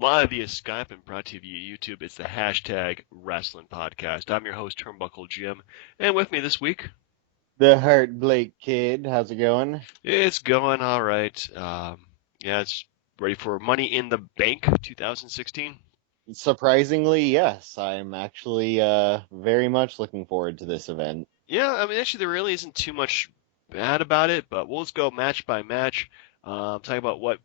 Live via Skype and brought to you via YouTube. It's the hashtag Wrestling Podcast. I'm your host, Turnbuckle Jim, and with me this week, The Heart Blake Kid. How's it going? it's going all right. It's ready for Money in the Bank 2016. Surprisingly, yes. I'm actually very much looking forward to this event. Yeah, I mean, actually, there really isn't too much bad about it, but we'll just go match by match, talk about what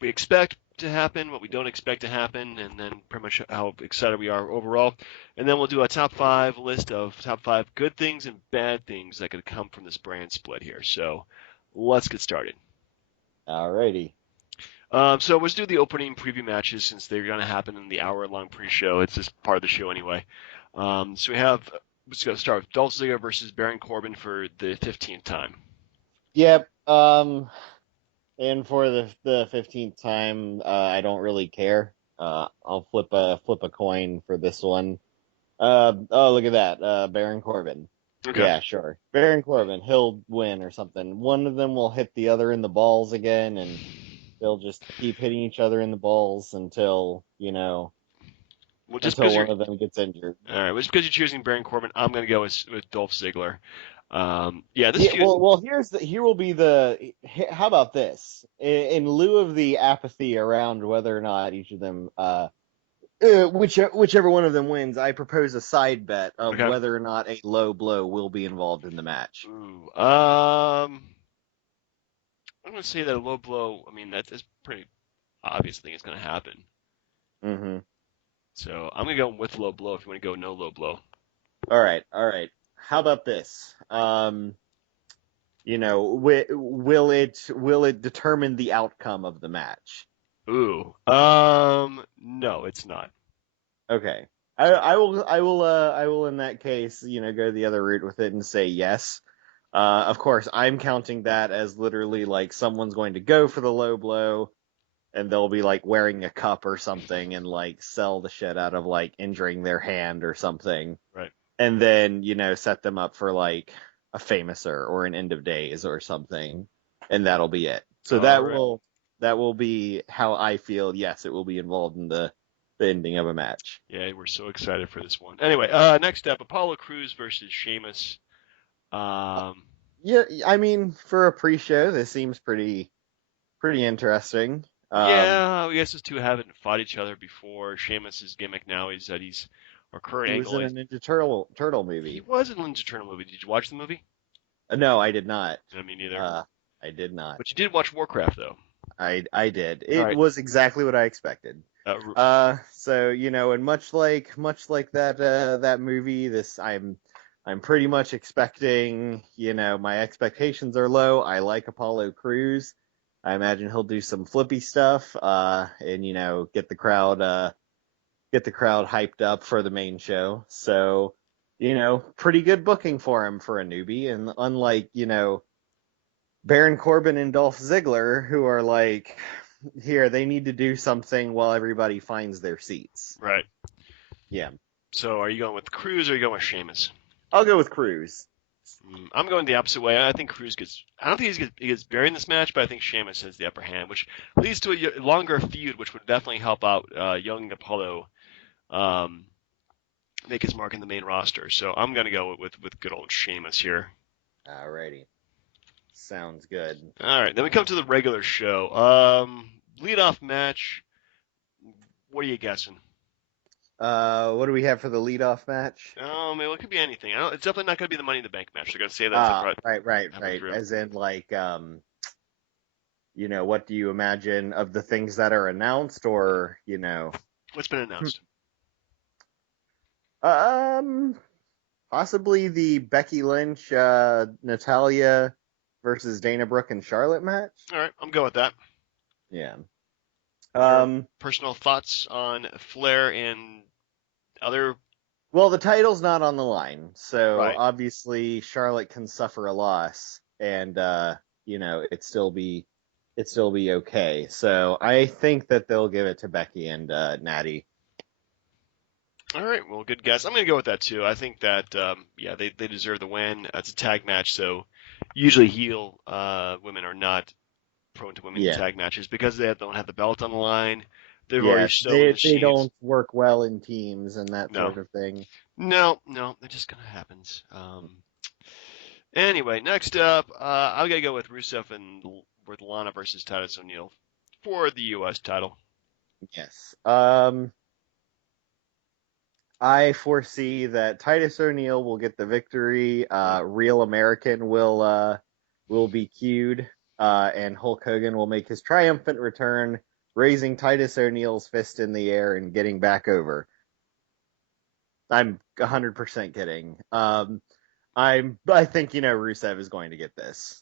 we expect to happen, what we don't expect to happen, and then pretty much how excited we are overall. And then we'll do a top five list of top five good things and bad things that could come from this brand split here. So let's get started. Alrighty. So let's do the opening preview matches since they're going to happen in the hour-long pre-show. It's just part of the show anyway. So we have, let's go start with Dolph Ziggler versus Baron Corbin for the 15th time. Yep. And for the 15th time, I don't really care. I'll flip a coin for this one. Oh, look at that. Baron Corbin. Okay. Yeah, sure. Baron Corbin, he'll win or something. One of them will hit the other in the balls again, and they'll just keep hitting each other in the balls until, Well, just until because one you're of them gets injured. all right, well, just because you're choosing Baron Corbin, I'm going to go with Dolph Ziggler. This Yeah, feud. well, here will be how about this? In lieu of the apathy around whether or not each of them, whichever one of them wins, I propose a side bet of Okay. whether or not a low blow will be involved in the match. Ooh, I'm going to say that a low blow. I mean, that's pretty obvious thing is going to happen. Mm-hmm. So I'm going to go with low blow. If you want to go no low blow. All right. How about this? Will it determine the outcome of the match? Ooh, no, it's not. Okay. So I will in that case, go the other route with it and say yes. Of course, I'm counting that as literally like someone's going to go for the low blow and they'll be like wearing a cup or something and like sell the shit out of like injuring their hand or something. right. And then, set them up for like a famouser or an end of days or something. And that'll be it. So All right. that will be how I feel. Yes, it will be involved in the ending of a match. Yeah, we're so excited for this one. Anyway, next up, Apollo Crews versus Sheamus. Um, Yeah, I mean, for a pre-show, this seems pretty interesting. yeah, I guess those two haven't fought each other before. Sheamus's gimmick now is that our current He was angle in a is Ninja Turtle he movie. was in the Ninja Turtle movie. Did you watch the movie? No, I did not. I mean, neither. Uh, I did not. But you did watch Warcraft, though. I did. All It right. was exactly what I expected. Uh, So and much like that movie, I'm pretty much expecting. My expectations are low. I like Apollo Crews. I imagine he'll do some flippy stuff. And get the crowd hyped up for the main show. So, pretty good booking for him for a newbie. And unlike, Baron Corbin and Dolph Ziggler, who are like, here, they need to do something while everybody finds their seats. right. Yeah. So are you going with Crews or are you going with Sheamus? I'll go with Crews. I'm going the opposite way. I think Crews gets. I don't think he gets buried in this match, but I think Sheamus has the upper hand, which leads to a longer feud, which would definitely help out young Apollo um, make his mark in the main roster. So I'm going to go with good old Sheamus here. Alrighty. Sounds good. All right, then we come to the regular show. Leadoff match. What are you guessing? What do we have for the leadoff match? I mean, it could be anything. It's definitely not going to be the Money in the Bank match. They're going to say that. Right. As in, like, what do you imagine of the things that are announced, or What's been announced? um, possibly the Becky Lynch, Natalia versus Dana Brooke and Charlotte match. All right, I'm going with that. Yeah. Personal thoughts on Flair and other. Well, the title's not on the line, so Right. obviously Charlotte can suffer a loss, and it still be okay. So I think that they'll give it to Becky and Natty. All right, well, good guess. I'm going to go with that too. I think that they deserve the win. It's a tag match, so usually heel women are not prone to women in Yeah. tag matches because they don't have the belt on the line. They've already Yes, shown the they sheets. don't work well in teams and that No, sort of thing. no, it just kind of happens. Anyway, next up, I'm gonna go with Rusev and with Lana versus Titus O'Neil for the U.S. title. Yes. I foresee that Titus O'Neil will get the victory. Real American will be cued, and Hulk Hogan will make his triumphant return, raising Titus O'Neil's fist in the air and getting back over. I'm 100% kidding. I think Rusev is going to get this.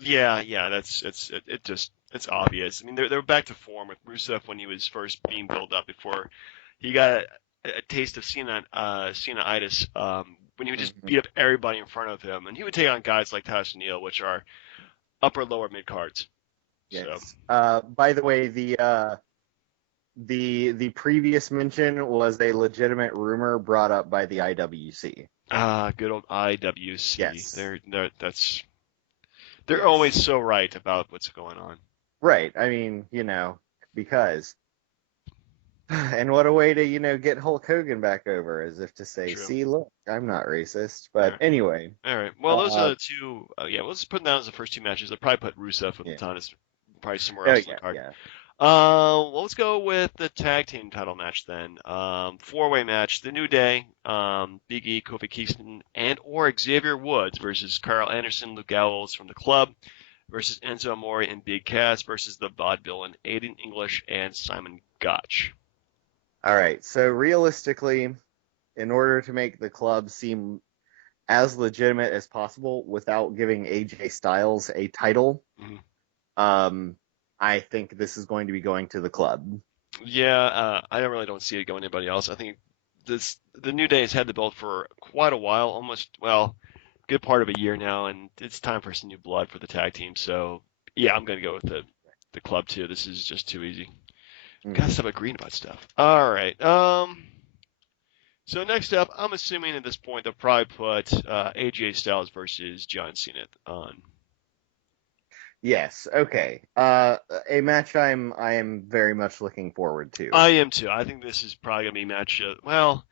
Yeah, it just it's obvious. I mean, they're back to form with Rusev when he was first being built up before he got a taste of Cena-itis, when he would just Mhm. beat up everybody in front of him, and he would take on guys like Titus O'Neil, which are upper lower mid cards. So Yes. By the way, the previous mention was a legitimate rumor brought up by the IWC. good old IWC. Yes. They're always Yes. so right about what's going on. Right. I mean, because and what a way to, get Hulk Hogan back over, as if to say, True. see, look, I'm not racist. All But right. anyway, All right. Well, those are uh the two. Yeah, let's put them down as the first two matches. I'll probably put Rusev with yeah. Latanis probably somewhere Oh else on the yeah, card. yeah. Well, let's go with the tag team title match then. Four-way match: The New Day, Big E, Kofi Kingston, and or Xavier Woods versus Carl Anderson, Luke Gallows from the Club versus Enzo Amore and Big Cass versus the Vaudevillain Aiden English and Simon Gotch. All right. So realistically, in order to make the club seem as legitimate as possible without giving AJ Styles a title, Mhm. um, I think this is going to be going to the club. Yeah, I really don't see it going anybody else. I think the New Day has had the belt for quite a while, almost well, good part of a year now, and it's time for some new blood for the tag team. So yeah, I'm gonna go with the club too. This is just too easy. Gotta Mhm. stop agreeing about stuff. All right. So next up, I'm assuming at this point they'll probably put AJ Styles versus John Cena on. Yes. Okay. A match I am very much looking forward to. I am too. I think this is probably gonna be match. Well,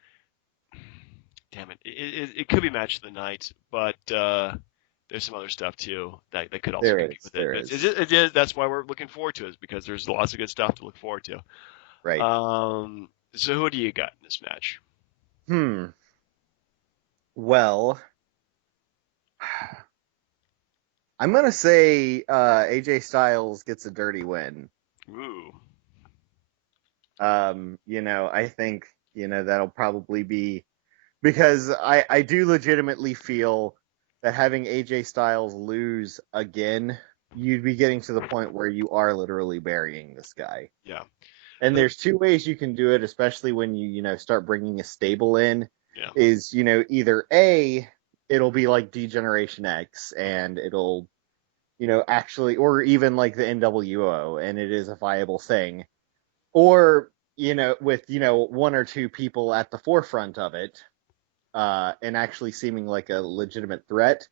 damn it. It could be match of the night, but there's some other stuff too that could also There compete is. with it. There But is. that's why we're looking forward to it, is because there's lots of good stuff to look forward to. Right. So who do you got in this match? Hmm. Well, I'm gonna say AJ Styles gets a dirty win. Ooh, I think, that'll probably be because I do legitimately feel that having AJ Styles lose again, you'd be getting to the point where you are literally burying this guy. yeah, And uh, there's two ways you can do it, especially when you start bringing a stable in, yeah, is, either A, it'll be like Degeneration X and it'll, actually, or even like the NWO, and it is a viable thing. Or, with, one or two people at the forefront of it, and actually seeming like a legitimate threat.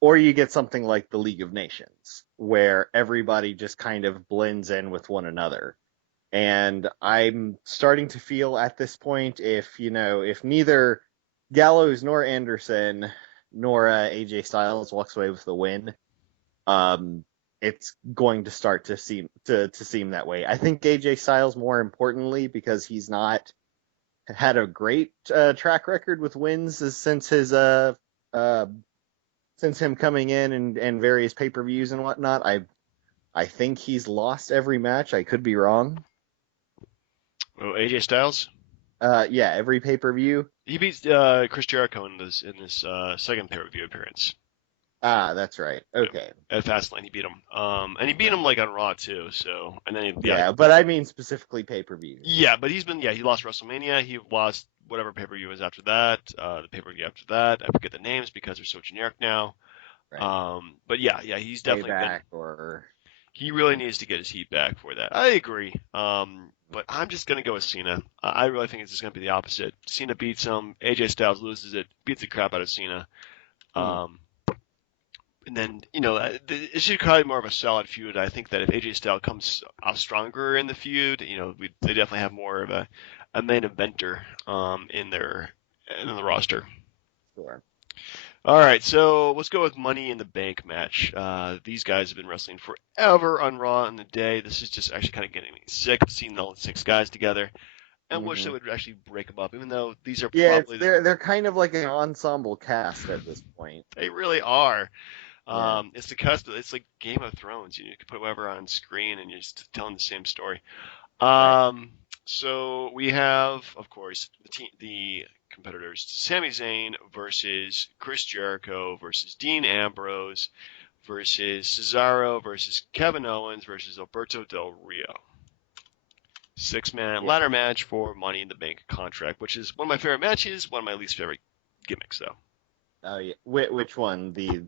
Or you get something like the League of Nations, where everybody just kind of blends in with one another. And I'm starting to feel at this point, if neither Gallows nor Anderson nor AJ Styles walks away with the win, um, it's going to start to seem that way. I think AJ Styles, more importantly, because he's not had a great track record with wins uh, since him coming in and various pay-per-views and whatnot. I think he's lost every match. I could be wrong. oh, AJ Styles. Yeah, every pay-per-view. He beats Chris Jericho in this second pay-per-view appearance. Ah, that's right. Yeah. Okay. At Fastlane, he beat him. And he beat him Right. like on Raw too. So, and then yeah, Yeah, but I mean specifically pay-per-views. yeah, but he lost WrestleMania. He lost whatever pay-per-view was after that. The pay-per-view after that, I forget the names because they're so generic now. Right. But yeah, he's definitely been. Payback or He really needs to get his heat back for that. I agree. But I'm just gonna go with Cena. I really think it's just gonna be the opposite. Cena beats him. AJ Styles loses it, beats the crap out of Cena. hmm. Um, And then, it should probably be more of a solid feud. I think that if AJ Styles comes out stronger in the feud, they definitely have more of a main eventer in the roster. Sure. All right, so let's go with Money in the Bank match. These guys have been wrestling forever on Raw in the day. This is just actually kind of getting me sick of seeing all 6 guys together. I wish they Hmm. would actually break them up, even though these are Yeah, it's probably they're kind of like an ensemble cast at this point. they really are. Yeah. It's the cusp. It's like Game of Thrones. You can put whoever on screen, and you're just telling the same story. Right. So we have, of course, the competitors: Sami Zayn versus Chris Jericho versus Dean Ambrose versus Cesaro versus Kevin Owens versus Alberto Del Rio. 6-man Yeah. ladder match for Money in the Bank contract, which is one of my favorite matches, one of my least favorite gimmicks, though. Oh yeah. Which one? The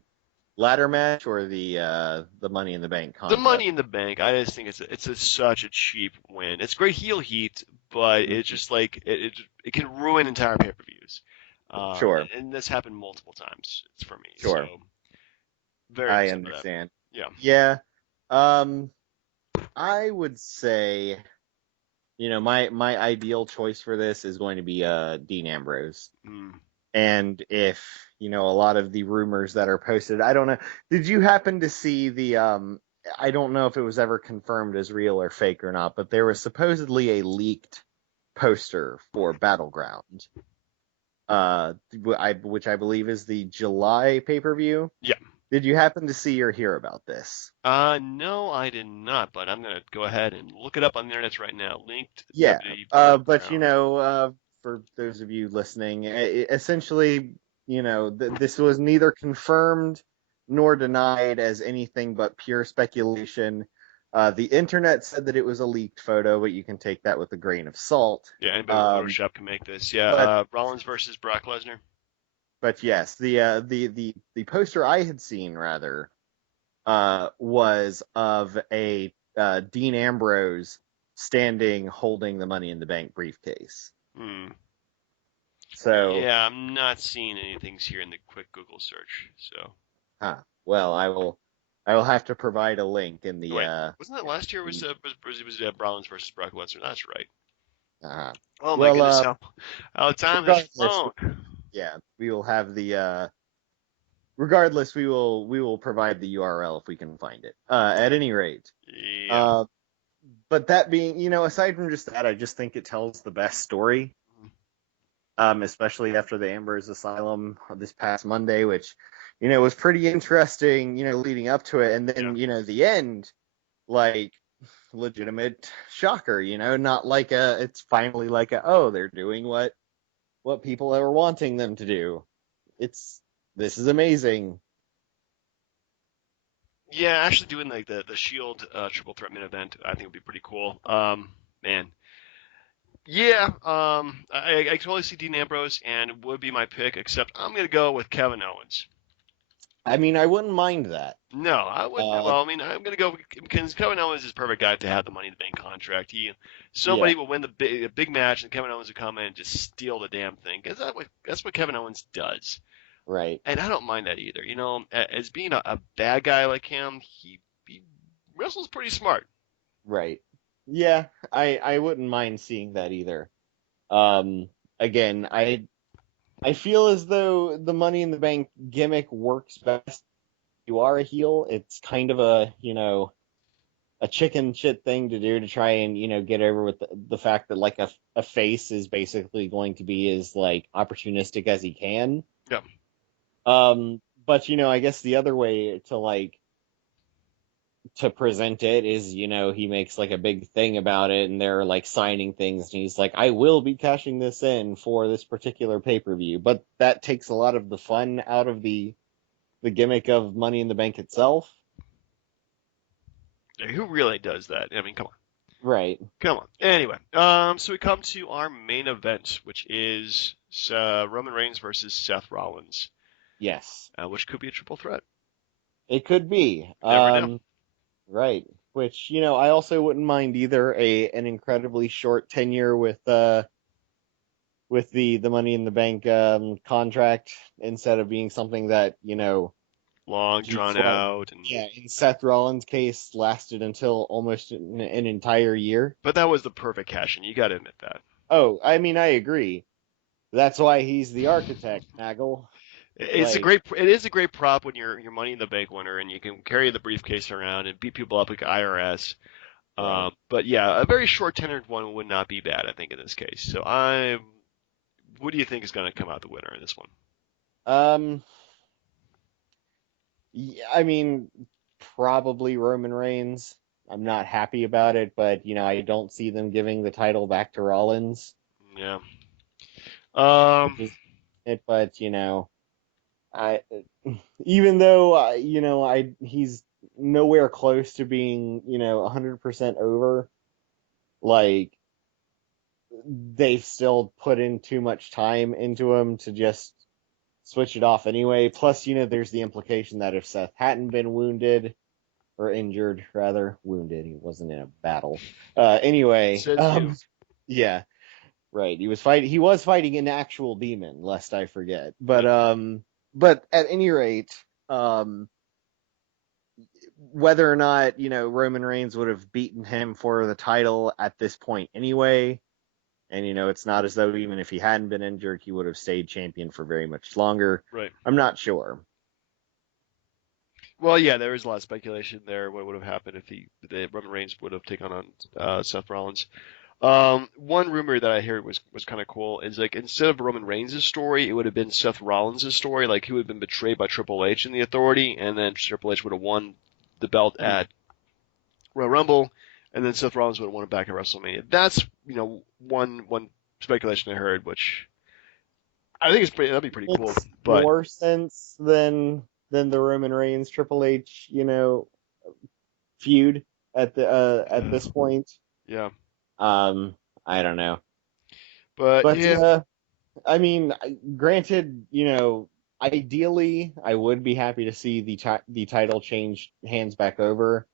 ladder match or the Money in the Bank The contest? Money in the Bank, I just think such a cheap win. It's great heel heat, but it's Mhm. just like it can ruin entire pay-per-views. Sure. And this happened multiple times for me, so Sure. very I upset by that. understand. Yeah. Yeah. Um, I would say, my ideal choice for this is going to be Dean Ambrose. Mm. And if, a lot of the rumors that are posted, I don't know. Did you happen to see I don't know if it was ever confirmed as real or fake or not, but there was supposedly a leaked poster for Battleground, which I believe is the July pay-per-view. Yeah. Did you happen to see or hear about this? No, I did not, but I'm gonna go ahead and look it up on the internet right now. Linked Yeah, WWE but Battleground. for those of you listening, essentially, this was neither confirmed nor denied as anything but pure speculation. The internet said that it was a leaked photo, but you can take that with a grain of salt. Yeah, anybody with Um, Photoshop can make this. Yeah, but Rollins versus Brock Lesnar. yes, the poster I had seen rather was of a Dean Ambrose standing holding the Money in the Bank briefcase. Hmm. So, Yeah, I'm not seeing anything here in the quick Google search. So, well, I will have to provide a link in oh, the wait, wasn't that last year the was Rollins versus Brock Lesnar? That's right. uh, Oh my well, goodness, how time has regardless, flown. yeah, we will have the regardless, we will provide the URL if we can find it. At any rate, Yeah. uh, but that being, aside from just that, I just think it tells the best story. Especially after the Ambrose Asylum this past Monday, which, was pretty interesting, leading up to it. And Yeah. then, the end, like, legitimate shocker, not like it's finally like oh, they're doing what people are wanting them to do. This is amazing. Yeah, actually doing like the Shield triple threat main event, I think would be pretty cool. Man. Yeah, I totally see Dean Ambrose and would be my pick, except I'm gonna go with Kevin Owens. I mean, I wouldn't mind that. No, I would. Uh, Well, I mean, I'm gonna go because Kevin Owens is the perfect guy to have the Money in the Bank contract. yeah, Somebody will win the big match, and Kevin Owens will come in and just steal the damn thing. Because that's what Kevin Owens does, right, and I don't mind that either. As being a bad guy like him, he wrestles pretty smart. right. Yeah, I wouldn't mind seeing that either. Um, again, I feel as though the Money in the Bank gimmick works best. You are a heel. It's kind of a chicken shit thing to do to try and get over with the fact that like a face is basically going to be as like opportunistic as he can. Yeah. But I guess the other way to present it is he makes like a big thing about it and they're like signing things and he's like, I will be cashing this in for this particular pay-per-view, but that takes a lot of the fun out of the gimmick of Money in the Bank itself. Who really does that? I mean, come on. Right. Come on. Anyway, so we come to our main event, which is Roman Reigns versus Seth Rollins, Yes. which could be a triple threat. It could be. Never know. Right. Which, I also wouldn't mind either an incredibly short tenure with the Money in the Bank contract instead of being something that, long, Geez, drawn what? out, and Yeah, in Seth Rollins' case, lasted until almost an entire year. but that was the perfect cash in. You got to admit that. Oh, I mean, I agree. That's why he's the architect, Nagel. Like, It is a great prop when you're Money in the Bank winner and you can carry the briefcase around and beat people up like IRS. right. But yeah, a very short tenured one would not be bad, I think, in this case. So what do you think is going to come out the winner in this one? Um, yeah, I mean, probably Roman Reigns. I'm not happy about it, but I don't see them giving the title back to Rollins, Yeah. which Um, is it. But I even though I he's nowhere close to being 100% over. Like they've still put in too much time into him to just switch it off anyway. Plus, there's the implication that if Seth hadn't been wounded or injured, rather wounded, he wasn't in a battle. Anyway, says you. yeah, right. He was fighting an actual demon, lest I forget. But Yep. but at any rate, um, whether or not Roman Reigns would have beaten him for the title at this point anyway. And it's not as though even if he hadn't been injured, he would have stayed champion for very much longer. Right. I'm not sure. Well, yeah, there is a lot of speculation there. What would have happened if the Roman Reigns would have taken on Seth Rollins? One rumor that I heard was kind of cool is like instead of Roman Reigns' story, it would have been Seth Rollins' story. Like he would have been betrayed by Triple H and the Authority, and then Triple H would have won the belt Hmm. at Royal Rumble, and then Seth Rollins would have won it back at WrestleMania. That's one speculation I heard, which I think that'd be pretty cool. Makes But more sense than the Roman Reigns Triple H, feud at this point. yeah, Um, I don't know, but but yeah, I mean, granted, ideally, I would be happy to see the title change hands back over.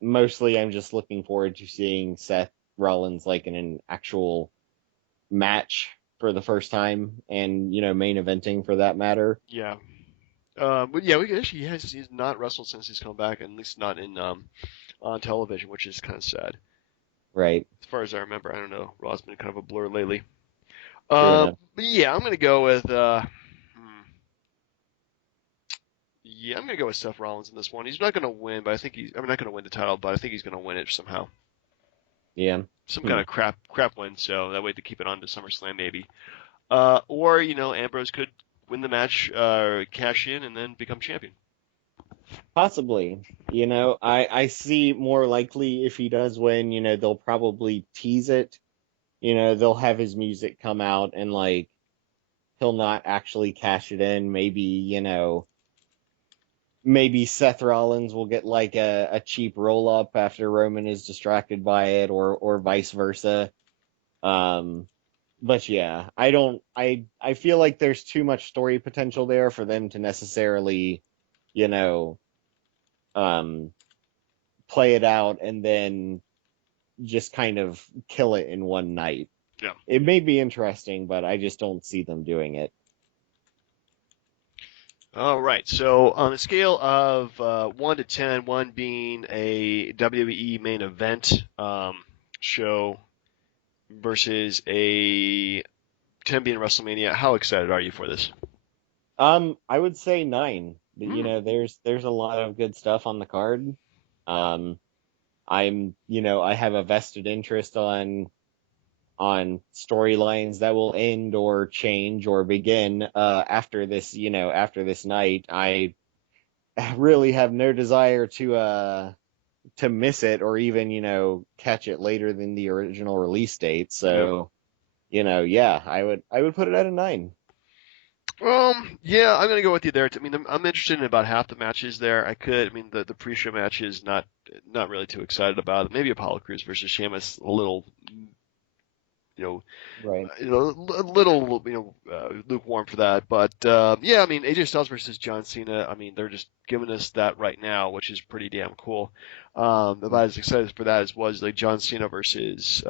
Mostly, I'm just looking forward to seeing Seth Rollins like in an actual match for the first time, and main eventing for that matter. yeah. But yeah, we actually he's not wrestled since he's come back, at least not in on television, which is kind of sad. Right. As far as I remember, I don't know. Raw's been kind of a blur lately. True enough. But yeah, I'm gonna go with yeah, I'm gonna go with Seth Rollins in this one. He's not gonna win, but I think I'm not gonna win the title, but I think he's gonna win it somehow. Yeah. Some kind Hmm. of crap win, so that way to keep it on to SummerSlam maybe. Or Ambrose could win the match, cash in, and then become champion. Possibly. I see more likely if he does win, they'll probably tease it. They'll have his music come out and like he'll not actually cash it in. Maybe Seth Rollins will get like a cheap roll up after Roman is distracted by it, or vice versa. Um, but yeah, I feel like there's too much story potential there for them to necessarily, you know, um, play it out and then just kind of kill it in one night. Yeah. It may be interesting, but I just don't see them doing it. All right. So on a scale of 1 to 10, 1 being a WWE main event show versus a 10 being WrestleMania, how excited are you for this? I would say nine. Hmm. There's a lot of good stuff on the card. Um, I have a vested interest on storylines that will end or change or begin after this night. I really have no desire to miss it or even catch it later than the original release date. Yep. So yeah, I would put it at a nine. Yeah, I'm gonna go with you there. I mean, I'm interested in about half the matches there. I mean, the pre-show match is not really too excited about it. Maybe Apollo Crews versus Sheamus, a little, you know, Right. a little, lukewarm for that. But yeah, I mean, AJ Styles versus John Cena. I mean, they're just giving us that right now, which is pretty damn cool. About as excited for that as was like John Cena versus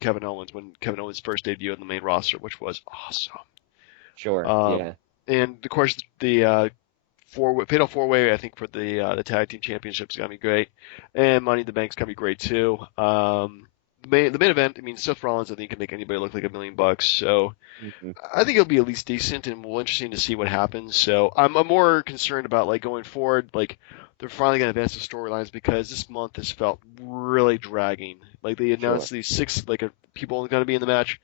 Kevin Owens when Kevin Owens first debuted in the main roster, which was awesome. Sure. Um, Yeah. and of course, the fatal four way. I think for the tag team championships is gonna be great, and Money in the Bank's gonna be great too. The main event, I mean, Seth Rollins, I think can make anybody look like $1 million. So Mhm. I think it'll be at least decent, and we'll interesting to see what happens. So I'm more concerned about like going forward, like they're finally gonna advance the storylines because this month has felt really dragging. Like they Sure. announced these six people only gonna be in the match,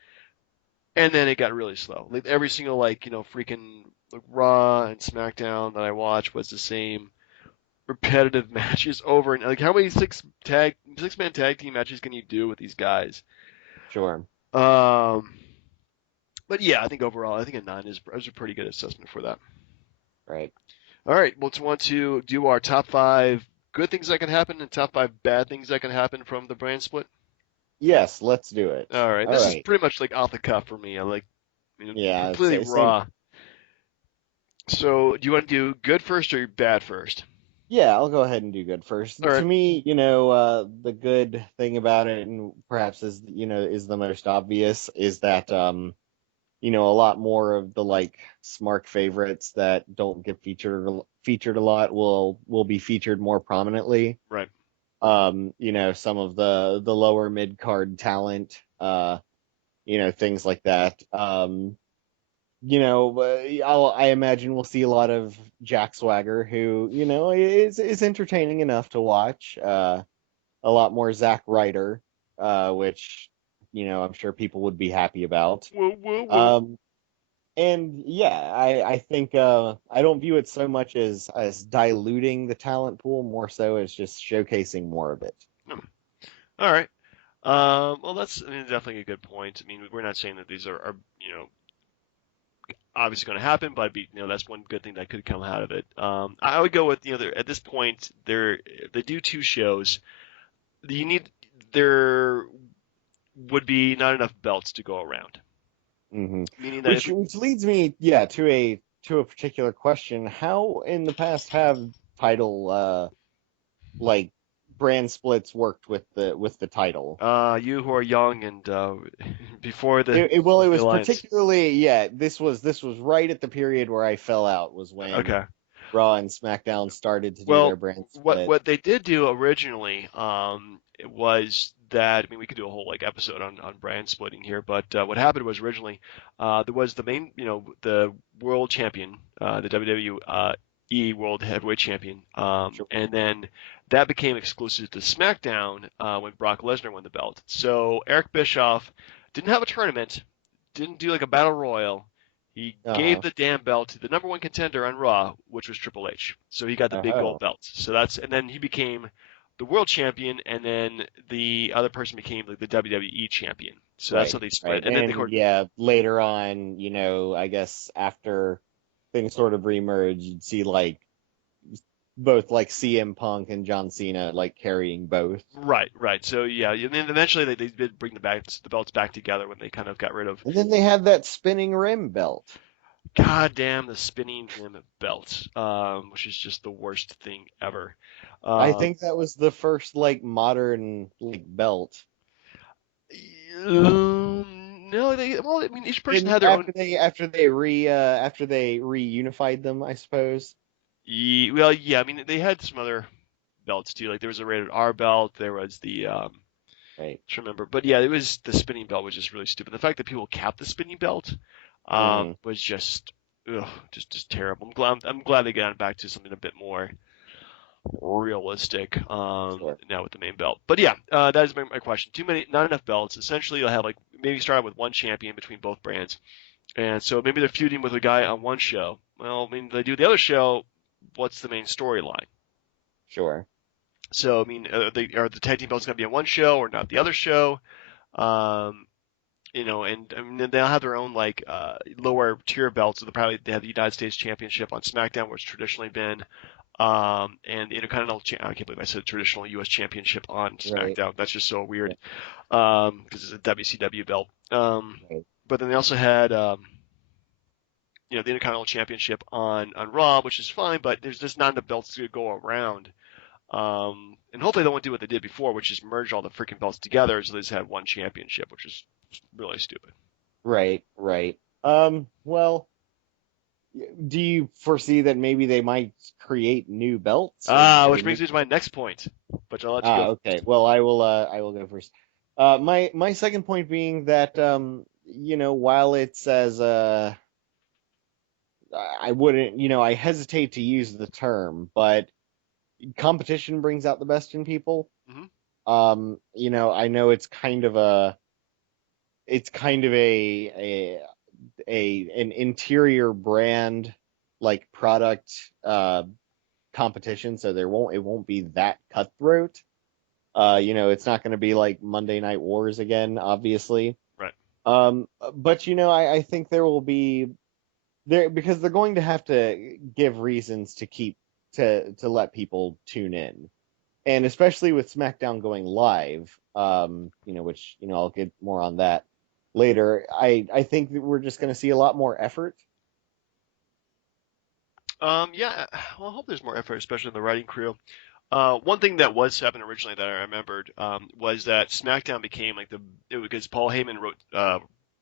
and then it got really slow. Like every single freaking Raw and SmackDown that I watched was the same repetitive matches over and like how many six man tag team matches can you do with these guys? Sure. Um, but yeah, I think overall, I think a 9 is a pretty good assessment for that. Right. All right, let's want to do our top 5 good things that can happen and top 5 bad things that can happen from the brand split. Yes, let's do it. All right, All this is right. pretty much like off the cuff for me. Yeah, Completely same. raw. So, do you want to do good first or bad first? Yeah, I'll go ahead and do good first. All To right. me, the good thing about it, and perhaps is the most obvious, is that a lot more of the like smart favorites that don't get featured a lot will be featured more prominently. Right. Some of the lower mid card talent, things like that. I imagine we'll see a lot of Jack Swagger, who is entertaining enough to watch. A lot more Zack Ryder, which I'm sure people would be happy about. Woo woo woo. Um, and yeah, I think I don't view it so much as diluting the talent pool, more so as just showcasing more of it. Hmm. All right. Well, that's I mean definitely a good point. I mean, we're not saying that these are obviously going to happen, but that's one good thing that could come out of it. I would go with at this point they do 2 shows. You need there would be not enough belts to go around. Hmm. Meaning that if Which leads me, yeah, to a particular question. How in the past have title like brand splits worked with the title? you who are young and before Well, it the was alliance. particularly, yeah, this was right at the period where I fell out, was when Okay. Raw and SmackDown started to do their Well, brand what split. what they did do originally, it was that I mean we could do a whole episode on brand splitting here, but what happened was originally there was the main the world champion, the WWE World Heavyweight Champion, Sure. and then that became exclusive to SmackDown when Brock Lesnar won the belt. So Eric Bischoff didn't have a tournament, didn't do like a battle royal. He gave Uh-huh. the damn belt to the number one contender on Raw, which was Triple H. So he got the big gold Oh, belt. And then he became the world champion, and then the other person became like the WWE champion. So that's how right, they right. split. And then And yeah, later on, I guess after things sort of remerged, you'd see like both like CM Punk and John Cena like carrying both. right, right. So yeah, and then eventually they did bring the belts back together when they kind of got rid of And then they had that spinning rim belt. goddamn the spinning rim belt, which is just the worst thing ever. I Um, think that was the first like modern like belt. no, well, I mean, each person And had their own. after they reunified them, I suppose. Well, yeah, I mean, they had some other belts too. Like there was a rated R belt. There was the Right. I don't remember, but yeah, it was the spinning belt was just really stupid. The fact that people capped the spinning belt Hmm. was just ugh, just terrible. I'm glad they got back to something a bit more realistic Sure. now with the main belt. But yeah, that is my question. Too many, not enough belts. Essentially, you'll have like maybe start out with one champion between both brands, and so maybe they're feuding with a guy on one show. Well, I mean, they do the other show. What's the main storyline? Sure. So, I mean, are the tag team belts going to be on one show or not the other show? Um, and I mean, they'll have their own lower tier belts. So they have the United States Championship on SmackDown, where it's traditionally been, and the Intercontinental. I can't believe I said traditional U.S. Championship on Right. SmackDown. That's just so Yeah. weird, because it's a WCW belt. Right. But then they also had the Intercontinental Championship on Raw, which is fine, but there's just not enough belts to go around. And hopefully they won't do what they did before, which is merge all the freaking belts together, so they just have one championship, which is really stupid. Right. Right. Well, Do you foresee that maybe they might create new belts or Which new? brings me to my next point, but I'll let you go Okay. first. Well, I will go first. My second point being that while it says I wouldn't, I hesitate to use the term, but competition brings out the best in people. Hmm. I know it's kind of a an interior brand like product competition, so it won't be that cutthroat. It's not going to be like Monday Night Wars again, obviously. Right. But I think there will be there because they're going to have to give reasons to keep to let people tune in, and especially with SmackDown going live, which I'll get more on that later. I think that we're just going to see a lot more effort. Yeah. Well, I hope there's more effort, especially in the writing crew. One thing that was happening originally that I remembered was that SmackDown became like because Paul Heyman wrote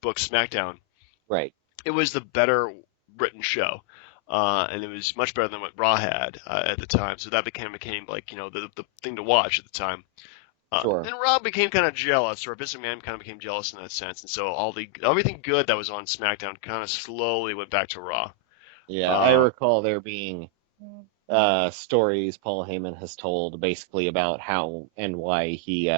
book SmackDown. Right. It was the better written show, and it was much better than what Raw had at the time. So that became like the thing to watch at the time. Sure. And Rob became kind of jealous, or Vince McMahon kind of became jealous in that sense, and so everything good that was on SmackDown kind of slowly went back to Raw. Yeah, I Uh, recall there being stories Paul Heyman has told basically about how and why he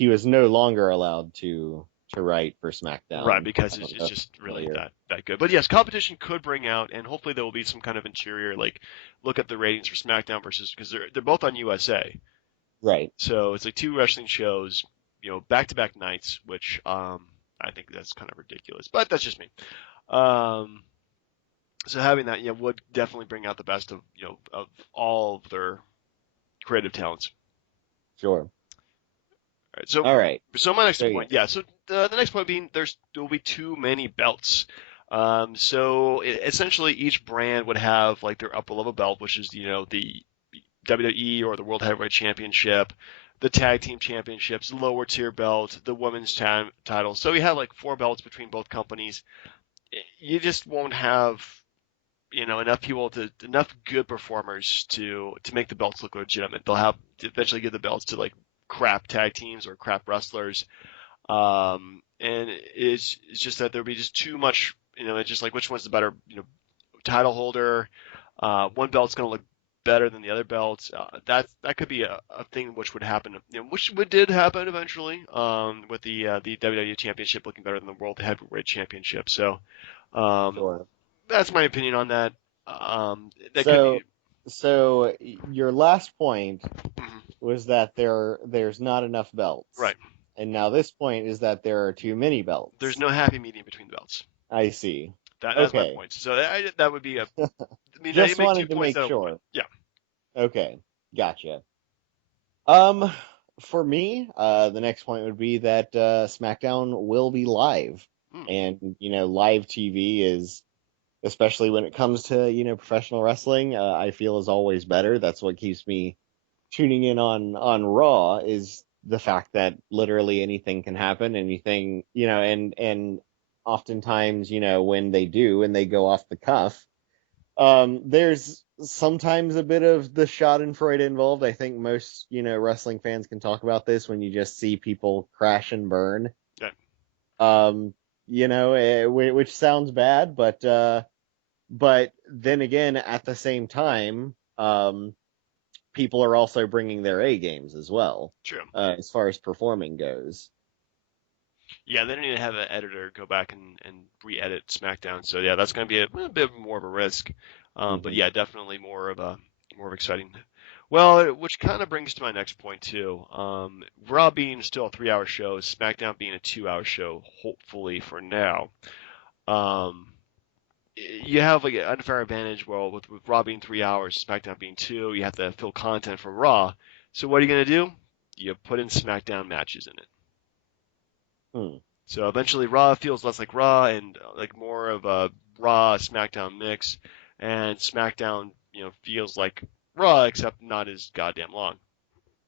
was no longer allowed to write for right, SmackDown. because I don't it's know if just you're really familiar. that good. But yes, competition could bring out, and hopefully there will be some kind of interior like look at the ratings for SmackDown versus because they're both on USA. Right. So it's like two wrestling shows, back to back nights, which I think that's kind of ridiculous, but that's just me. Um, so having that, would definitely bring out the best of of all of their creative talents. Sure. All right, so All right. my next So yeah. point, yeah. So the next point being there will be too many belts. So essentially each brand would have like their upper level belt, which is the WWE or the World Heavyweight Championship, the Tag Team Championships, lower tier belt, the Women's title. So you have like four belts between both companies. You just won't have enough good performers to make the belts look legitimate. They'll have to eventually give the belts to like crap tag teams or crap wrestlers. And it's just that there'll be just too much. It's just like which one's the better title holder. One belt's going to look better than the other belts. That could be a thing which would happen, which did happen eventually, with the WWE Championship looking better than the World Heavyweight Championship. So um, Sure. that's my opinion on that. That could So be so your last point mhm, was that there's not enough belts. right. And now this point is that there are too many There's belts. no happy medium between the belts. I see. That's my Okay. point. So that would be a. I mean, now you Just make two wanted to points make out of one. sure. Yeah. Okay. Gotcha. Um, for me, the next point would be that SmackDown will be live, Mm, and live TV is, especially when it comes to professional wrestling, I feel is always better. That's what keeps me tuning in on Raw is the fact that literally anything can happen, anything, and oftentimes, when they do and they go off the cuff, there's sometimes a bit of the Schadenfreude involved. I think most, wrestling fans can talk about this when you just see people crash and burn. yeah. Um, which sounds bad, but then again, at the same time, people are also bringing their A games as well, True. as far as performing goes. Yeah, they need to have an editor go back and re-edit SmackDown. So yeah, that's going to be a bit more of a risk. But Hmm. yeah, definitely more of exciting. Well, which kind of brings to my next point too. Raw being still a 3 hour show, SmackDown being a 2 hour show, hopefully for now. Um, you have like an unfair advantage. Well, with Raw being 3 hours, SmackDown being two, you have to fill content from Raw. So what are you going to do? You put in SmackDown matches in it. Hmm. So eventually, Raw feels less like Raw and like more of a Raw SmackDown mix, and SmackDown, feels like Raw except not as goddamn long.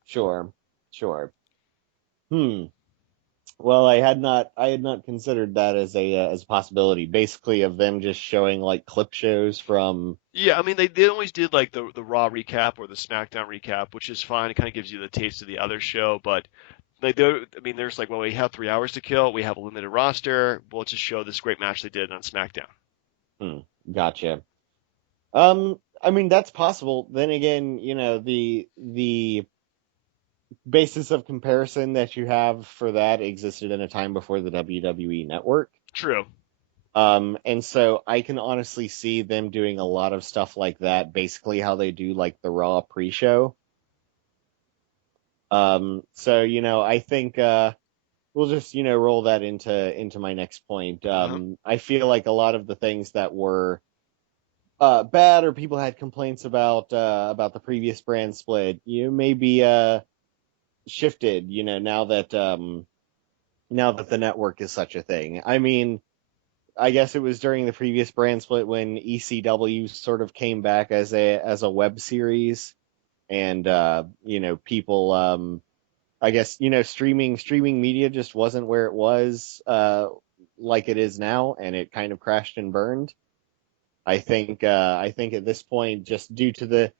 Sure. Sure. Hmm. Well, I had not considered that as a possibility. Basically, of them just showing like clip shows from. Yeah, I mean they always did like the Raw recap or the SmackDown recap, which is fine. It kind of gives you the taste of the other show, but like I mean, there's like, well, we have 3 hours to kill. We have a limited roster. We'll just show this great match they did on SmackDown. Hmm, gotcha. I mean that's possible. Then again, the basis of comparison that you have for that existed in a time before the WWE Network. True. And so I can honestly see them doing a lot of stuff like that, basically how they do like the Raw pre-show. So I think we'll just roll that into my next point. Uh-huh. I feel like a lot of the things that were bad or people had complaints about the previous brand split, maybe shifted, now that the network is such a thing. I mean, I guess it was during the previous brand split when ECW sort of came back as a web series, and people, I guess, streaming media just wasn't where it was like it is now, and it kind of crashed and burned. I think at this point, just due to the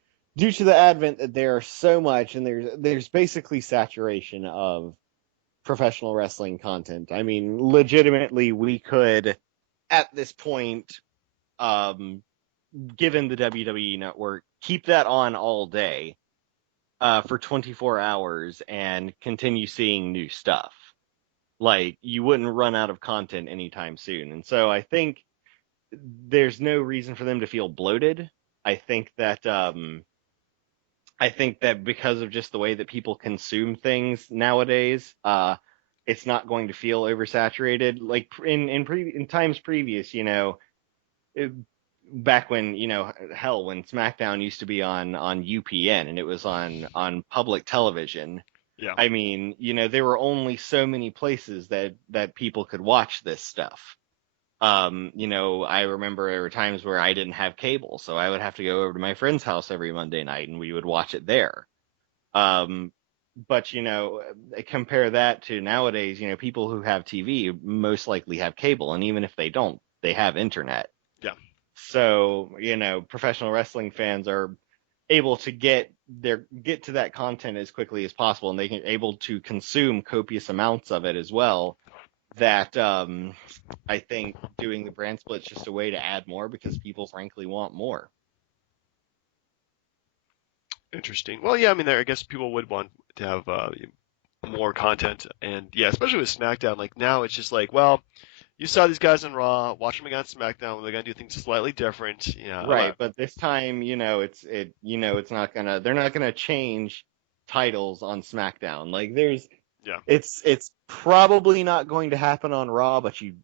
advent that there are so much, and there's basically saturation of professional wrestling content. I mean, legitimately, we could at this point, um, given the WWE Network, keep that on all day for 24 hours and continue seeing new stuff. Like, you wouldn't run out of content anytime soon. And so I think there's no reason for them to feel bloated. I think that because of just the way that people consume things nowadays, it's not going to feel oversaturated. Like in times previous, it, back when hell, when SmackDown used to be on UPN and it was on public television. Yeah. I mean, there were only so many places that people could watch this stuff. I remember there were times where I didn't have cable, so I would have to go over to my friend's house every Monday night and we would watch it there. Um, but compare that to nowadays, people who have TV most likely have cable, and even if they don't, they have internet. Yeah. So, professional wrestling fans are able to get to that content as quickly as possible, and they can able to consume copious amounts of it as well. That I think doing the brand split's just a way to add more because people frankly want more. Interesting. Well, yeah, I mean, I guess people would want to have more content, and yeah, especially with SmackDown. Like now, it's just like, well, you saw these guys on Raw, watch them again on SmackDown. They're gonna do things slightly different. Yeah, Right, but this time, it's not they're not gonna change titles on SmackDown. Like yeah, it's probably not going to happen on Raw, but you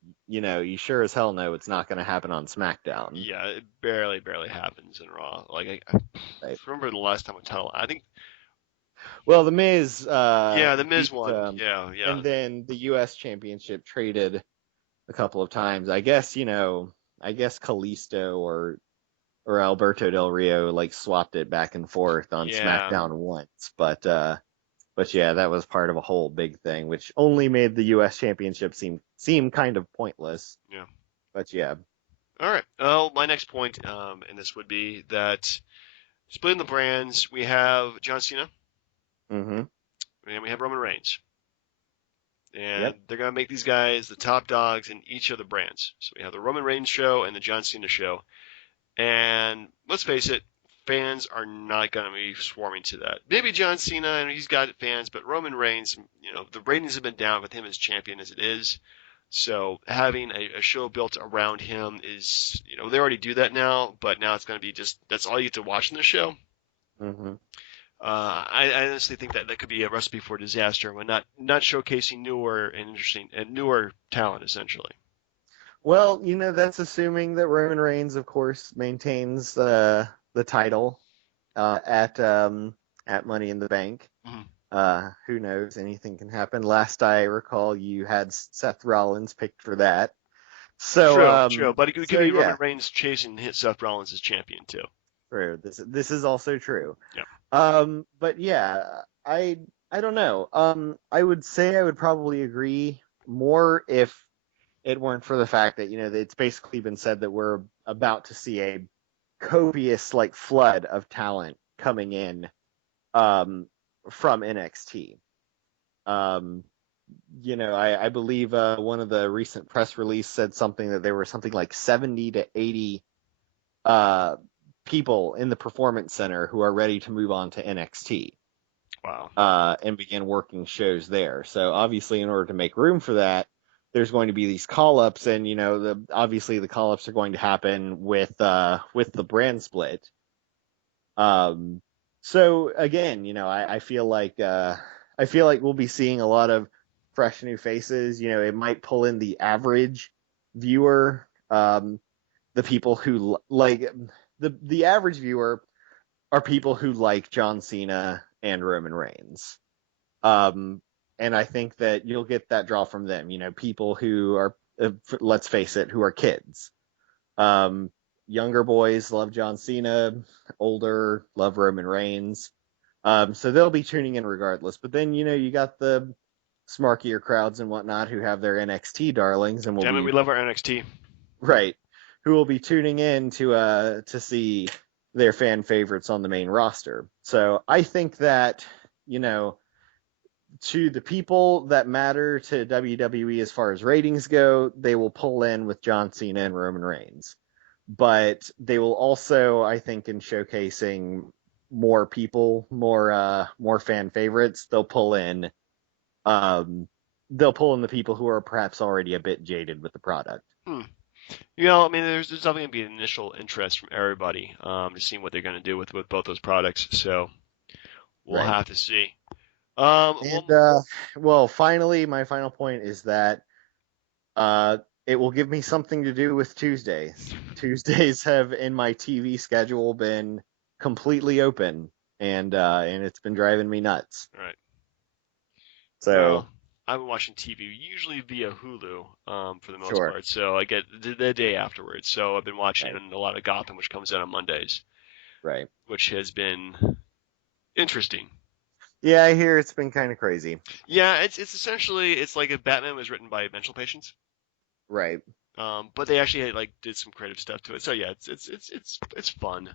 sure as hell know it's not going to happen on SmackDown. yeah. It barely happens in Raw. Like I Right. remember the last time a title. I think, Well, The Miz yeah, the Miz beat, one. Yeah, yeah, and then the U.S. Championship traded a couple of times. I guess Kalisto or Alberto Del Rio like swapped it back and forth on yeah. SmackDown once, but yeah, that was part of a whole big thing, which only made the U.S. Championship seem kind of pointless. Yeah. But yeah. All right. Well, my next point, and this would be that splitting the brands, we have John Cena Mm-hmm. and we have Roman Reigns, and Yep. they're gonna make these guys the top dogs in each of the brands. So we have the Roman Reigns show and the John Cena show, and let's face it, fans are not gonna be swarming to that. Maybe John Cena, and he's got fans, but Roman Reigns, the ratings have been down with him as champion as it is. So having a show built around him is, they already do that now, but now it's going to be just that's all you get to watch in the show. Mm-hmm. I honestly think that that could be a recipe for disaster when not showcasing newer and interesting and newer talent essentially. Well, that's assuming that Roman Reigns, of course, maintains the title at Money in the Bank. Mhm. Who knows? Anything can happen. Last I recall, you had Seth Rollins picked for that. So, True, but it could be Roman yeah, Reigns chasing hit Seth Rollins as champion too. true. This is also true. Yeah, But yeah, I. I don't know. I would say I would probably agree more if it weren't for the fact that, it's basically been said that we're about to see a copious like flood of talent coming in um from NXT. Um, I believe one of the recent press release said something that there were something like 70 to 80 uh people in the performance center who are ready to move on to NXT Wow. and begin working shows there. So obviously, in order to make room for that, there's going to be these call ups, and obviously the call ups are going to happen with the brand split. Um, so again, I feel like we'll be seeing a lot of fresh new faces. It might pull in the average viewer, the people who like the average viewer are people who like John Cena and Roman Reigns. Um, and I think that you'll get that draw from them. People who are, let's face it, who are kids. Um, Younger boys love John Cena, older love Roman Reigns. So they'll be tuning in regardless. But then, you got the smarkier crowds and whatnot who have their NXT darlings and will Damn it, be we love our NXT. right, who will be tuning in to see their fan favorites on the main roster. So I think that, you know, to the people that matter to WWE as far as ratings go, they will pull in with John Cena and Roman Reigns. But they will also, I think, in showcasing more people, more fan favorites, um they'll pull in the people who are perhaps already a bit jaded with the product. Hmm. I mean, there's definitely going to be an initial interest from everybody, to seeing what they're going to do with both those products. So we'll Right. have to see. And Well, well, finally, my final point is that it will give me something to do with Tuesdays. Tuesdays have in my TV schedule been completely open, and it's been driving me nuts. all right. So Well, I've been watching TV usually via Hulu, for the most sure, part. So I get the day afterwards. So I've been watching right, a lot of Gotham, which comes out on Mondays, right. which has been interesting. Yeah, I hear it's been kind of crazy. Yeah, it's essentially it's like if Batman was written by mental patients. Right, But they actually like did some creative stuff to it. So yeah, it's fun.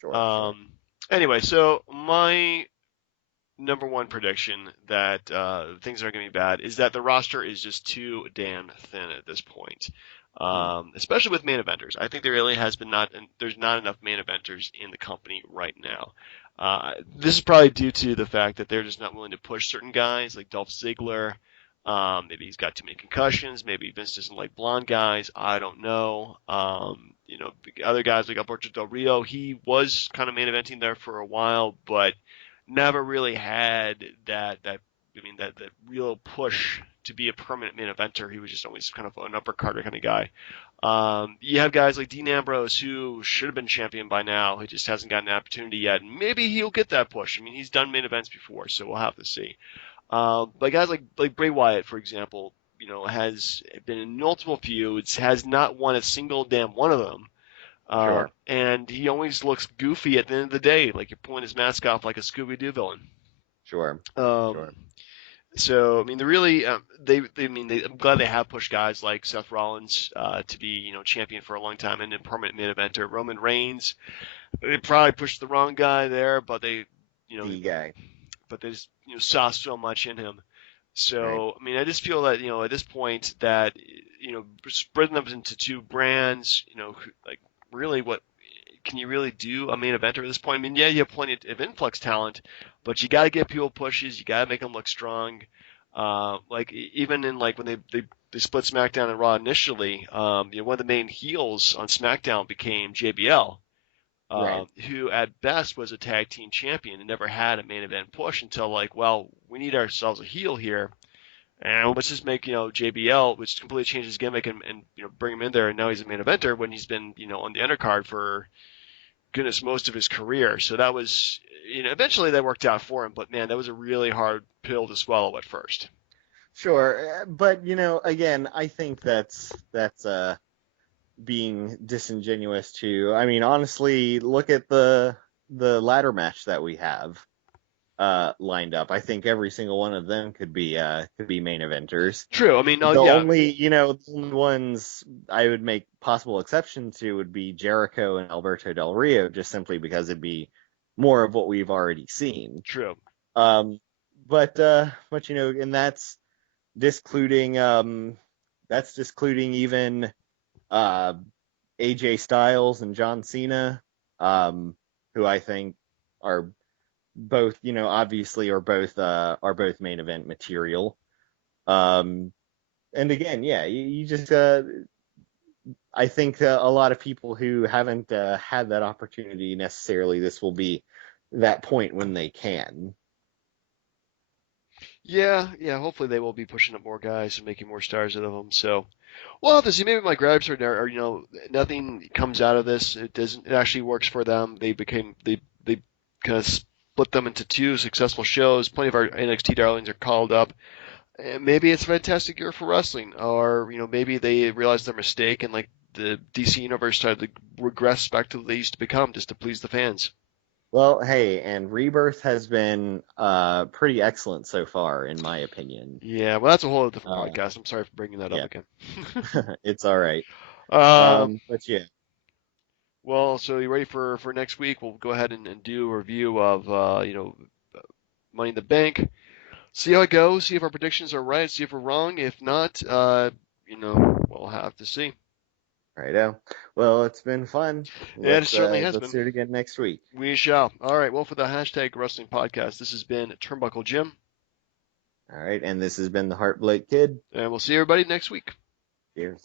sure, sure. Um, anyway, so my number one prediction that things are going to be bad is that the roster is just too damn thin at this point. Hmm. Especially with main eventers. I think there really has been there's not enough main eventers in the company right now. This is probably due to the fact that they're just not willing to push certain guys like Dolph Ziggler. Maybe he's got too many concussions. Maybe Vince doesn't like blonde guys. I don't know. Other guys like Alberto Del Rio, he was kind of main eventing there for a while, but never really had that real push to be a permanent main eventer. He was just always kind of an uppercarter kind of guy. You have guys like Dean Ambrose who should have been champion by now. He just hasn't gotten an opportunity yet. And maybe he'll get that push. I mean, he's done main events before, so we'll have to see. But guys like Bray Wyatt, for example, has been in multiple feuds, has not won a single damn one of them. Sure, And he always looks goofy at the end of the day, like you're pulling his mask off like a Scooby Doo villain. sure, Um, sure. so I mean, they really, I'm glad they have pushed guys like Seth Rollins to be, champion for a long time and a permanent main eventer. Roman Reigns, they probably pushed the wrong guy there, but you know, The guy, they just, saw so much in him. right? So I mean, I just feel that at this point that spreading them into two brands, like really what can you really do a main eventer at this point? I mean, yeah, you have plenty of influx talent, but you got to give people pushes. You got to make them look strong. Even in like when they split SmackDown and Raw initially, one of the main heels on SmackDown became JBL, Right. who at best was a tag team champion and never had a main event push until like, well, we need ourselves a heel here. And let's just make JBL, which completely changed his gimmick and bring him in there, and now he's a main eventer when he's been on the undercard for goodness most of his career. So that was eventually that worked out for him, but man, that was a really hard pill to swallow at first. Sure, but again, I think that's being disingenuous too. I mean, honestly, look at the ladder match that we have. lined up. I think every single one of them could be main eventers. True. I mean, The yeah, only, the only ones I would make possible exception to would be Jericho and Alberto Del Rio, just simply because it'd be more of what we've already seen. true. Um, but and discluding that's discluding even uh AJ Styles and John Cena, who I think are both, obviously are both main event material. Um, and again, yeah, you just I think a lot of people who haven't had that opportunity necessarily, this will be that point when they can. Yeah, yeah. Hopefully they will be pushing up more guys and making more stars out of them. So we'll have to see. Maybe my gripes are nothing comes out of this. It doesn't. It actually works for them. They kind of split them into two successful shows. Plenty of our NXT darlings are called up. And maybe it's a fantastic year for wrestling, or maybe they realized their mistake and like the DC universe started to regress back to what they used to become just to please the fans. Well, hey, and Rebirth has been pretty excellent so far, in my opinion. Yeah, well, that's a whole different Uh, podcast. I'm sorry for bringing that up yeah, again. it's all right. um, But yeah, well, so you ready for next week? We'll go ahead and do a review of Money in the Bank. See how it goes. See if our predictions are right. See if we're wrong. If not, we'll have to see. righto. Well, it's been fun. Yeah, it certainly has Let's been. do it again next week. We shall. All right. Well, for the hashtag Wrestling Podcast, this has been Turnbuckle Jim, All right, and this has been the Heartbreak Kid. and we'll see everybody next week. Cheers.